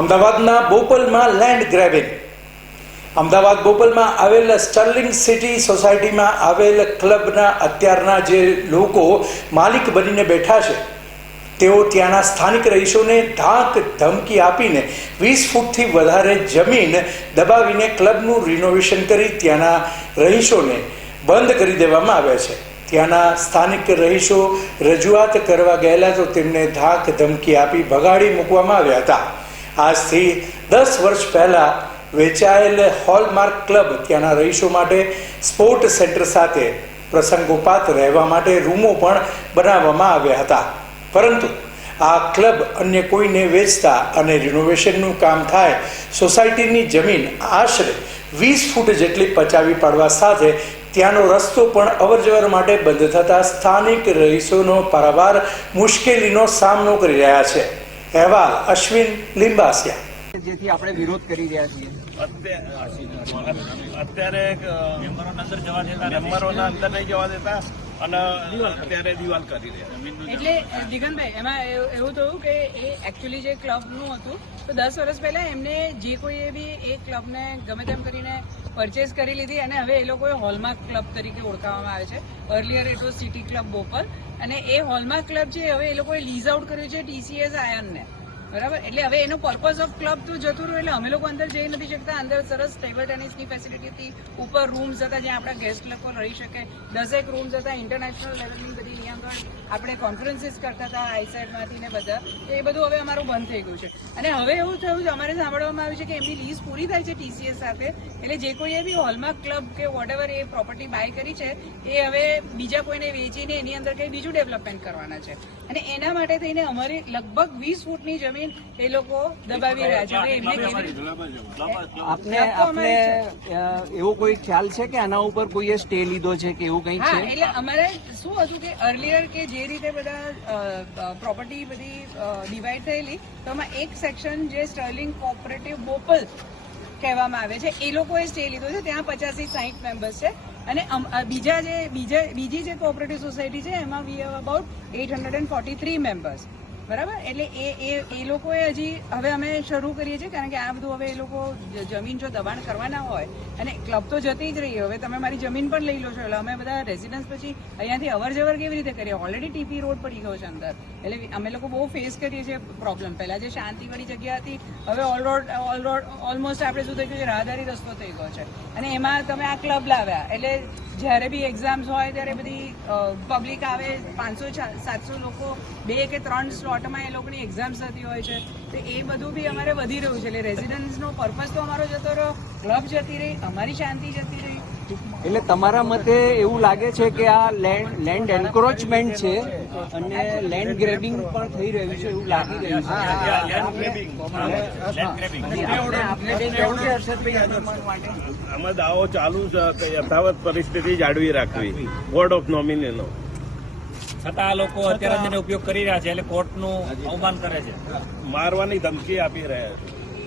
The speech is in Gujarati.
અમદાવાદના બોપલમાં લેન્ડ ગ્રેબિંગ. અમદાવાદ બોપલમાં આવેલ સ્ટર્લિંગ સિટી સોસાયટીમાં આવેલ ક્લબના અત્યારના જે લોકો માલિક બનીને બેઠા છે, તેઓ ત્યાંના સ્થાનિક રહીશોને ધાક ધમકી આપીને વીસ ફૂટથી વધારે જમીન દબાવીને ક્લબનું રિનોવેશન કરી ત્યાંના રહીશોને બંધ કરી દેવામાં આવ્યા છે. ત્યાંના સ્થાનિક રહીશો રજૂઆત કરવા ગયેલા તો તેમને ધાક ધમકી આપી ભગાડી મૂકવામાં આવ્યા હતા. આજથી દસ વર્ષ પહેલા વેચાયેલ હોલમાર્ક ક્લબ ત્યાંના રહીશો માટે સ્પોર્ટ સેન્ટર સાથે પ્રસંગોપાત રહેવા માટે રૂમો પણ બનાવવામાં આવ્યા હતા. પરંતુ આ ક્લબ અન્ય કોઈને વેચતા અને રિનોવેશનનું કામ થાય સોસાયટીની જમીન આશરે વીસ ફૂટ જેટલી પચાવી પાડવા સાથે ત્યાંનો રસ્તો પણ અવરજવર માટે બંધ થતાં સ્થાનિક રહીશોનો પારાવાર મુશ્કેલીનો સામનો કરી રહ્યા છે. અહેવાલ અશ્વિન લિંબાસિયા. જેથી આપણે વિરોધ કરી રહ્યા છીએ. અત્યારે અત્યારે મેમ્બરોના અંદર નહીં જવા દેતા અને અત્યારે દિવાલ કરી રહ્યા એટલે દિગનભાઈ એમાં એવું એવું થયું કે એ એકચ્યુઅલી જે ક્લબનું હતું તો દસ વર્ષ પહેલા એમને જે કોઈ બી એ ક્લબને ગમે તેમ કરીને પરચેસ કરી લીધી અને હવે એ લોકોએ હોલમાર્ક ક્લબ તરીકે ઓળખાવવામાં આવે છે. Earlier it was city club Bopal અને એ હોલમાર્ક ક્લબ છે હવે એ લોકોએ લીઝ આઉટ કર્યું છે ટીસીએસ આયનને બરાબર? એટલે હવે એનો પર્પઝ ઓફ ક્લબ તો જતું રહ્યું, એટલે અમે લોકો અંદર જઈ નથી શકતા. અંદર સરસ ટેબલ ટેનિસની ફેસિલિટી હતી. ઉપર રૂમ્સ હતા જ્યાં આપણા ગેસ્ટ લોકો રહી શકે. દસેક રૂમ્સ હતા ઇન્ટરનેશનલ લેવલની બધી અહીંયા આગળ આપણે કોન્ફરન્સીસ કરતા હતા આઈસાઇડમાંથી ને બધા. એ બધું હવે અમારું બંધ થઈ ગયું છે. અને હવે એવું થયું છે, અમારે સાંભળવામાં આવ્યું છે કે એમની લીઝ પૂરી થાય છે ટીસીએસ સાથે. એટલે જે કોઈએ બી હોલમાર્ક ક્લબ કે વોટ એ પ્રોપર્ટી બાય કરી છે, એ હવે બીજા કોઈને વેચીને એની અંદર કંઈ બીજું ડેવલપમેન્ટ કરવાના છે. અને એના માટે થઈને અમારી લગભગ વીસ ફૂટની જમીન એ લોકો દબાવી રહ્યા છે એમને આપને આપને એવો કોઈ ખ્યાલ છે કે આના ઉપર કોઈએ સ્ટે લીધો છે કે એવું કંઈ છે? એટલે અમારે શું હતું કે અર્લિયર કે જે રીતે બધા પ્રોપર્ટી બધી ડિવાઈડ થયેલી તો એમાં એક સેક્શન જે સ્ટર્લિંગ કોઓપરેટિવ બોપલ કહેવામાં આવે છે એ લોકોએ સ્ટે લીધો છે. ત્યાં પચાસથી સાહીઠ મેમ્બર્સ છે. અને બીજા જે બીજા બીજી જે કોઓપરેટિવ સોસાયટી છે એમાં we have about eight hundred and forty three members બરાબર? એટલે એ એ એ લોકોએ હજી હવે અમે શરૂ કરીએ છીએ, કારણ કે આ બધું હવે એ લોકો જમીન જો દબાણ કરવાના હોય, અને ક્લબ તો જતી જ રહી, હવે તમે મારી જમીન પણ લઈ લો છો, એટલે અમે બધા રેઝિડન્સ પછી અહીંયાથી અવર જવર કેવી રીતે કરીએ? ઓલરેડી ટીપી રોડ પડી ગયો છે અંદર. એટલે અમે લોકો બહુ ફેસ કરીએ છીએ પ્રોબ્લેમ પહેલાં જે શાંતિવાળી જગ્યા હતી, હવે all road all road almost આપણે શું થઈ ગયું છે, રાહદારી રસ્તો થઈ ગયો છે. અને એમાં તમે આ ક્લબ લાવ્યા, એટલે જ્યારે બી એક્ઝામ્સ હોય ત્યારે બધી પબ્લિક આવે, પાંચસો સાતસો લોકો, બે કે ત્રણ સ્લોટમાં એ લોકોની એક્ઝામ્સ થતી હોય છે. તો એ બધું બી અમારે વધી રહ્યું છે. એટલે રેઝિડન્સનો પર્પઝ તો અમારો જતો રહ્યો ક્લબ જતી રહી, અમારી શાંતિ જતી રહી. એટલે તમારા મતે એવું લાગે છે કે આ લેન્ડ લેન્ડ એન્ક્રોચમેન્ટ છે અને લેન્ડ ગ્રેબિંગ પણ થઈ રહ્યું છે એવું લાગી રહ્યું છે? આમાં દાવો ચાલુ છે કે યથાવત પરિસ્થિતિ જાળવી રાખવી. બોર્ડ ઓફ નોમિનીનો છતાં આ લોકો અત્યારે જેને ઉપયોગ કરી રહ્યા છે એટલે કોર્ટનું અવમાન કરે છે. મારવાની ધમકી આપી રહ્યા છે.